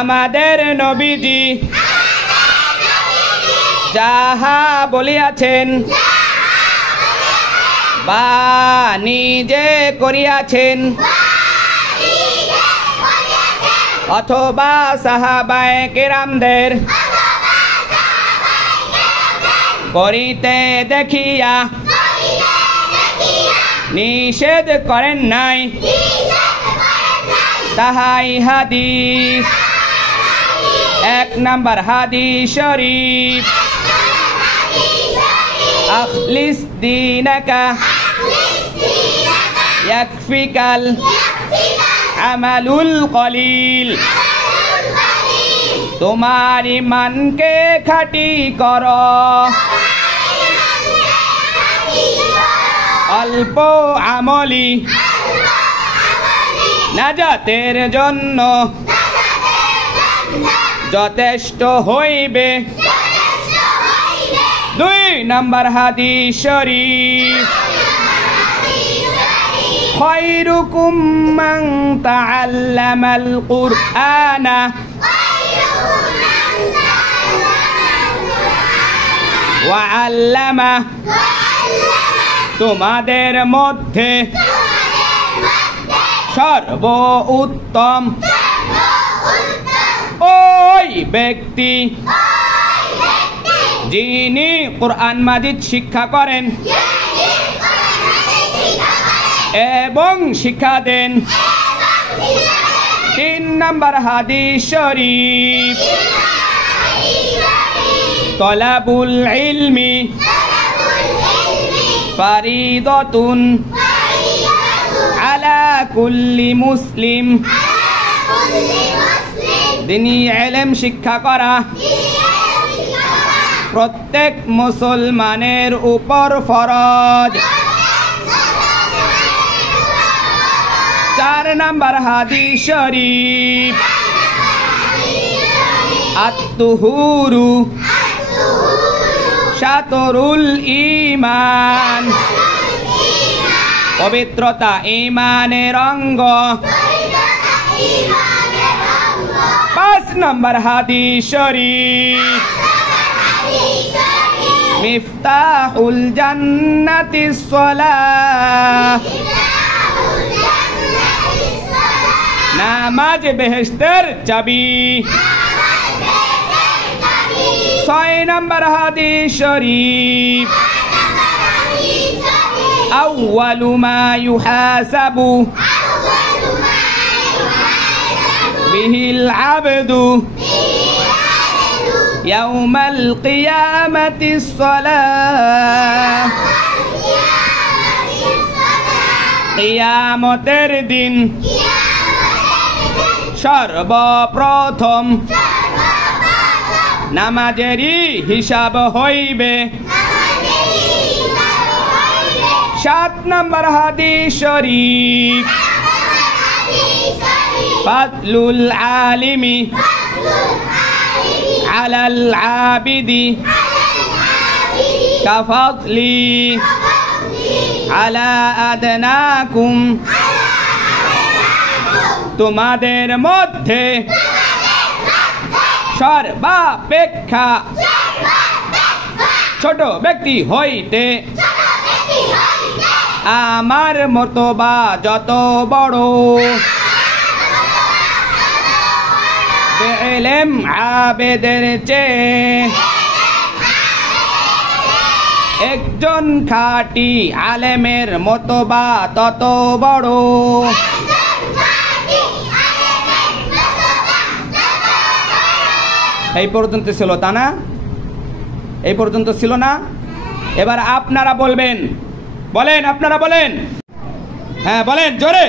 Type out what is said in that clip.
আমাদের নবীজি যাহা বলিয়াছেন বা নিজে করিয়াছেন অথবা সাহাবায়ে কেরামদের করিতে দেখিয়া নিষেধ করেন নাই, তাহাই হাদিস। 1 নম্বর হাদিস শরীফ, আখলিস দীনাকা ইয়াকফিকাল আমালুল কলিল। তোমার ইমানকে খাঁটি কর, অল্প আমলি নাজাতের জন্য যথেষ্ট হইবে। 2 নম্বর হাদিস শরীফ, খায়রুকুম মান তাআল্লামাল কুরআনা ওয়া আল্লামা। তোমাদের মধ্যে সর্ব উত্তম ওই ব্যক্তি যিনি কুরআন মাজিদ শিক্ষা করেন এবং শিক্ষা দেন। 3 নম্বর হাদিস শরীফ, তলাবুল ইলমি ফারিদাতুন আলা কুল্লি মুসলিম। দ্বীনি ইলম শিক্ষা করা প্রত্যেক মুসলমানের উপর ফরজ। 4 নম্বর হাদিস শরীফ, আত-তুহুরু শাতরুল ঈমান। পবিত্রতা ঈমানের অঙ্গ। 5 নম্বর হাদিস শরীফ, মিফতাহুল জান্নাতিস সালাহ। নামাজ বেহেশতের চাবি। 6 নম্বর হাদিস শরীফ, আউয়ালু মা ইউহাসাবু বিহিল আবদু ইয়াউমাল কিয়ামাতিস সালাহ। কিয়ামতের দিন সর্বপ্রথম নামাজেরই হিসাব হইবে। 7 নম্বর হাদিস শরীফ, ফাদলুল আলিমি আলাল আবিদি কাফাদলি আলা আদনাকুম। তোমাদের মধ্যে সর্বাপেক্ষা ছোট ব্যক্তি হইতে আমার মর্তবা যত বড়। ইলম আবেদের চেয়ে একজন খাঁটি আলেমের মর্তবা তত বড়। এই পর্যন্ত ছিল তা না? এই পর্যন্ত ছিল না? এবার আপনারা বলবেন, বলেন, আপনারা বলেন, হ্যাঁ বলেন জোরে।